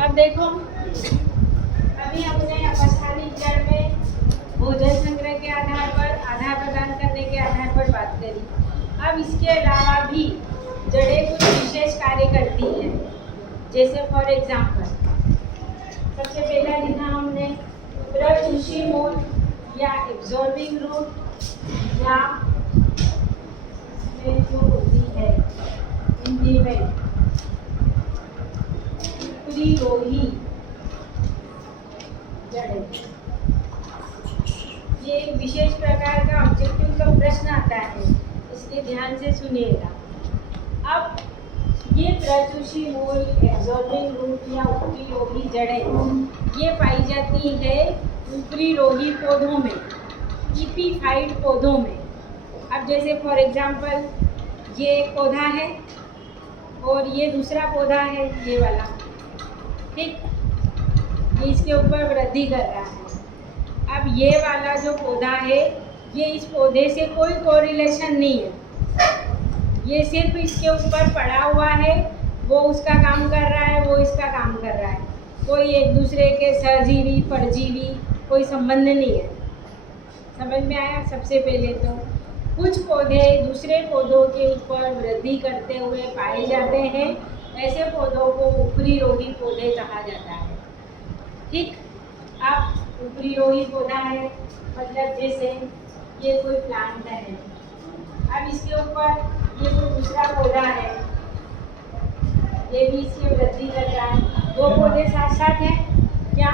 अब देखो, अभी हमने अपस्थानिक जड़ में भोजन संग्रह के आधार पर, आधार प्रदान करने के आधार पर बात करी। अब इसके अलावा भी जड़ें कुछ विशेष कार्य करती हैं, जैसे फॉर एग्जाम्पल सबसे पहला लिखा हमने प्रचुषी मूल या एब्जॉर्बिंग रूट या जो होती है इंप्लीमेंट ऊपरी रोही जड़ें। ये एक विशेष प्रकार का ऑब्जेक्टिव का प्रश्न आता है, इसलिए ध्यान से सुनिएगा। अब ये प्रचुषी मूल, एब्जॉर्बिंग रूट या ऊपरी रोही जड़ें ये पाई जाती है ऊपरी रोही पौधों में, ईपीफाइड पौधों में। अब जैसे फॉर एग्जांपल ये एक पौधा है और ये दूसरा पौधा है, ये वाला, ठीक, ये इसके ऊपर वृद्धि कर रहा है। अब ये वाला जो पौधा है ये इस पौधे से कोई कोरिलेशन नहीं है, ये सिर्फ इसके ऊपर पड़ा हुआ है, वो उसका काम कर रहा है, वो इसका काम कर रहा है, कोई एक दूसरे के सहजीवी परजीवी कोई संबंध नहीं है। समझ में आया? सबसे पहले तो कुछ पौधे दूसरे पौधों के ऊपर वृद्धि करते हुए पाए जाते हैं, ऐसे पौधों को ऊपरी रोही पौधे कहा जाता है। ठीक, अब ऊपरी रोही पौधा है मतलब जैसे ये कोई प्लांट है, अब इसके ऊपर ये कोई दूसरा पौधा है, ये भी इसकी वृद्धि कर रहा है, दो पौधे साथ साथ हैं क्या?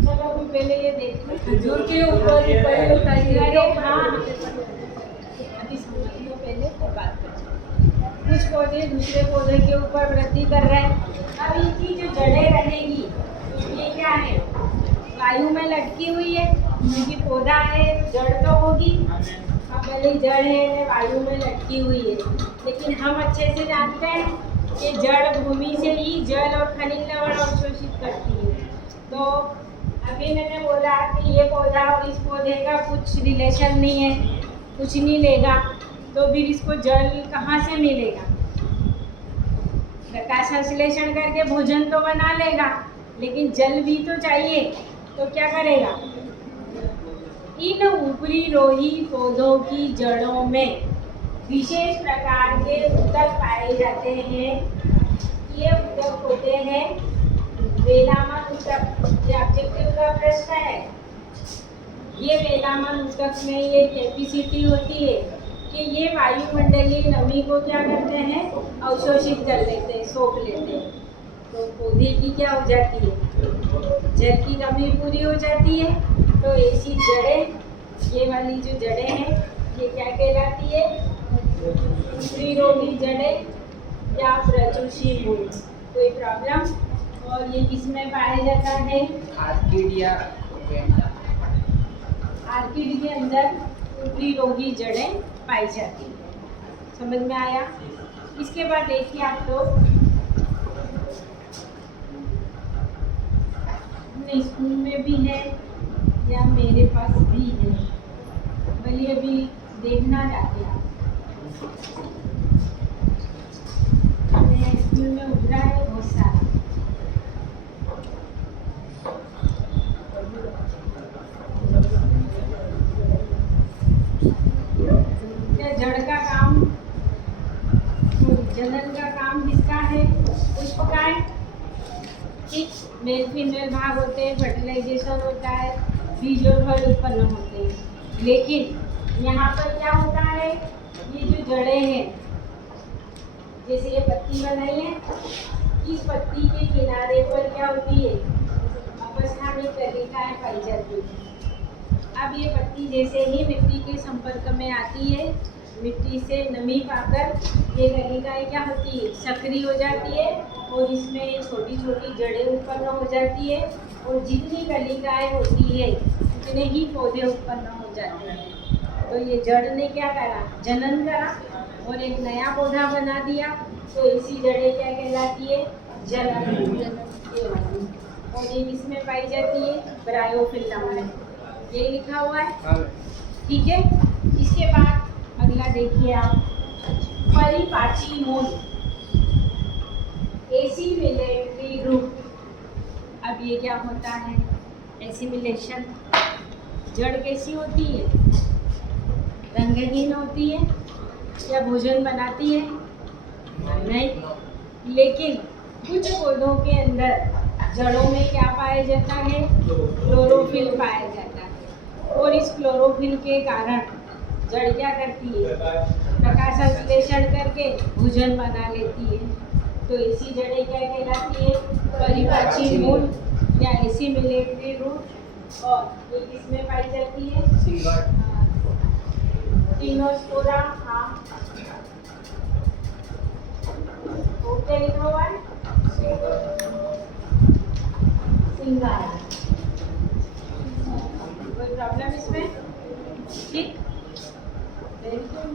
चलो अभी पहले ये देखो, खजूर के ऊपर हाँ अभी समझ लो पहले तो बात करें। कुछ पौधे दूसरे पौधे के ऊपर वृद्धि कर रहे हैं। अब इनकी जो जड़ें रहेगी ये क्या है? वायु में लटकी हुई है, क्योंकि पौधा है जड़ तो होगी। अब पहले जड़ है वायु में लटकी हुई है, लेकिन हम अच्छे से जानते हैं कि जड़ भूमि से ही जल और खनिज लवण अवशोषित करती है। तो अभी मैंने बोला कि ये पौधा और इस पौधे का कुछ रिलेशन नहीं है, कुछ नहीं लेगा, तो फिर इसको जल कहाँ से मिलेगा? प्रकाश संश्लेषण करके भोजन तो बना लेगा, लेकिन जल भी तो चाहिए, तो क्या करेगा? इन ऊपरी रोही पौधों की जड़ों में विशेष प्रकार के ऊतक पाए जाते हैं। ये ऊतक होते हैं वेलामन ऊतक। ये ऑब्जेक्टिव का प्रश्न है। ये वेलामन ऊतक में ये कैपेसिटी होती है कि ये वायुमंडलीय नमी को क्या करते हैं? अवशोषित कर लेते हैं, सोख लेते हैं। तो पौधे की क्या हो जाती है? जल की कमी पूरी हो जाती है। तो ऐसी जड़ें, ये वाली जो जड़ें हैं ये क्या कहलाती है? ऊपरी रोही जड़ें या प्रचुषी मूल। कोई प्रॉब्लम? और ये किसमें पाया जाता है? आर्किड या आर्किड के अंदर ऊपरी रोही जड़ें पाई जाती है। समझ में आया? इसके बाद देखिए आप लोग अपने स्कूल में भी है या मेरे पास भी है, बोलिए अभी देखना चाहते हैं आप। स्कूल में उतरा है बहुत सारा। जड़ का काम, जनन का काम किसका है? पुष्प का है। ठीक, मेल फीमेल भाग होते हैं, फर्टिलाइजेशन होता है, बीज और फल उत्पन्न होते हैं। लेकिन यहाँ पर क्या होता है? ये जो जड़ें हैं, जैसे ये पत्ती बनाई है, इस पत्ती के किनारे पर क्या होती है? अपस्थानिक कलिकाएं पाई जाती है। अब ये पत्ती जैसे ही मिट्टी के संपर्क में आती है, मिट्टी से नमी पाकर ये कलिकाएं क्या होती है? सक्रिय हो जाती है और इसमें छोटी छोटी जड़ें उत्पन्न हो जाती है, और जितनी कलिकाएं होती है उतने ही पौधे उत्पन्न हो जाते हैं। तो ये जड़ ने क्या करा? जनन करा और एक नया पौधा बना दिया। तो इसी जड़ें क्या कहलाती है? जनन। और ये किसमें पाई जाती है? ब्रायोफिल्लम में। ये लिखा हुआ है, ठीक है। इसके बाद अगला देखिए आप, परिपाची मूल। ये क्या होता है, एसिमिलेशन। जड़ कैसी होती है, रंगहीन होती है या भोजन बनाती है? नहीं। लेकिन कुछ पौधों के अंदर जड़ों में क्या पाया जाता है, क्लोरोफिल पाया जाता है। और इस क्लोरोफिल के कारण जड़ क्या करती है, प्रकाश संश्लेषण करके भोजन बना लेती है। तो ऐसी जड़ें क्या कहलाती है, परिपाची मूल या एसिमिलेटरी रूट। और ये किसमें पाई जाती है, टिनोस्पोरा। हाँ, ओके लिखा हुआ है, सिंगारा। कोई प्रॉब्लम इसमें? ठीक, वेरी गुड।